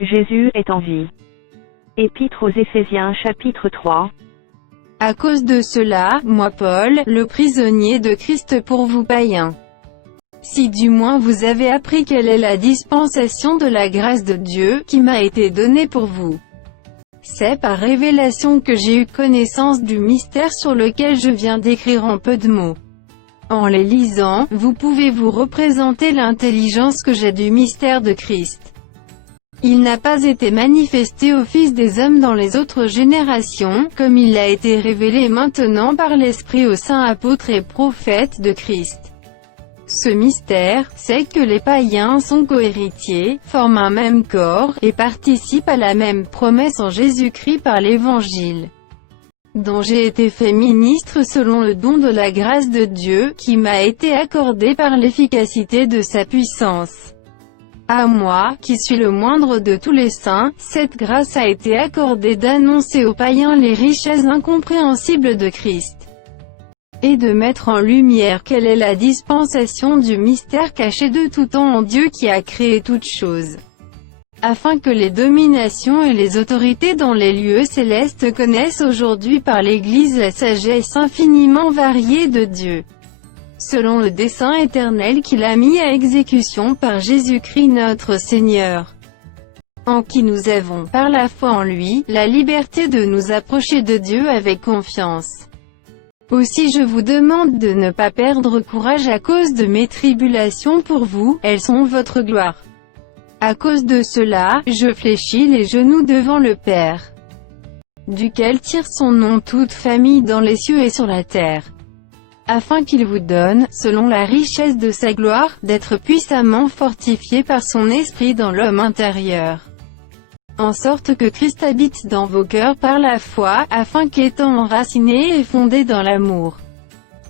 Jésus est en vie. Épître aux Éphésiens chapitre 3. À cause de cela, moi Paul, le prisonnier de Christ pour vous païens. Si du moins vous avez appris quelle est la dispensation de la grâce de Dieu, qui m'a été donnée pour vous. C'est par révélation que j'ai eu connaissance du mystère sur lequel je viens d'écrire en peu de mots. En les lisant, vous pouvez vous représenter l'intelligence que j'ai du mystère de Christ. Il n'a pas été manifesté aux fils des hommes dans les autres générations, comme il a été révélé maintenant par l'Esprit aux saints apôtres et prophètes de Christ. Ce mystère, c'est que les païens sont cohéritiers, forment un même corps, et participent à la même promesse en Jésus-Christ par l'Évangile, dont j'ai été fait ministre selon le don de la grâce de Dieu, qui m'a été accordé par l'efficacité de sa puissance. À moi, qui suis le moindre de tous les saints, cette grâce a été accordée d'annoncer aux païens les richesses incompréhensibles de Christ, et de mettre en lumière quelle est la dispensation du mystère caché de tout temps en Dieu qui a créé toutes choses, afin que les dominations et les autorités dans les lieux célestes connaissent aujourd'hui par l'Église la sagesse infiniment variée de Dieu, selon le dessein éternel qu'il a mis à exécution par Jésus-Christ notre Seigneur, en qui nous avons, par la foi en lui, la liberté de nous approcher de Dieu avec confiance. Aussi je vous demande de ne pas perdre courage à cause de mes tribulations pour vous, elles sont votre gloire. À cause de cela, je fléchis les genoux devant le Père, duquel tire son nom toute famille dans les cieux et sur la terre, afin qu'il vous donne, selon la richesse de sa gloire, d'être puissamment fortifié par son esprit dans l'homme intérieur, en sorte que Christ habite dans vos cœurs par la foi, afin qu'étant enracinés et fondés dans l'amour,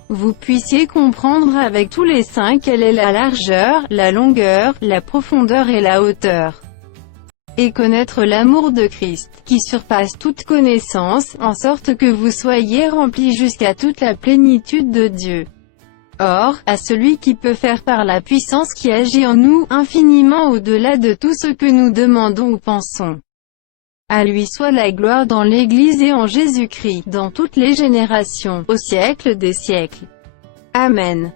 vous puissiez comprendre avec tous les saints quelle est la largeur, la longueur, la profondeur et la hauteur, et connaître l'amour de Christ, qui surpasse toute connaissance, en sorte que vous soyez remplis jusqu'à toute la plénitude de Dieu. Or, à celui qui peut faire par la puissance qui agit en nous, infiniment au-delà de tout ce que nous demandons ou pensons. À lui soit la gloire dans l'Église et en Jésus-Christ, dans toutes les générations, au siècle des siècles. Amen.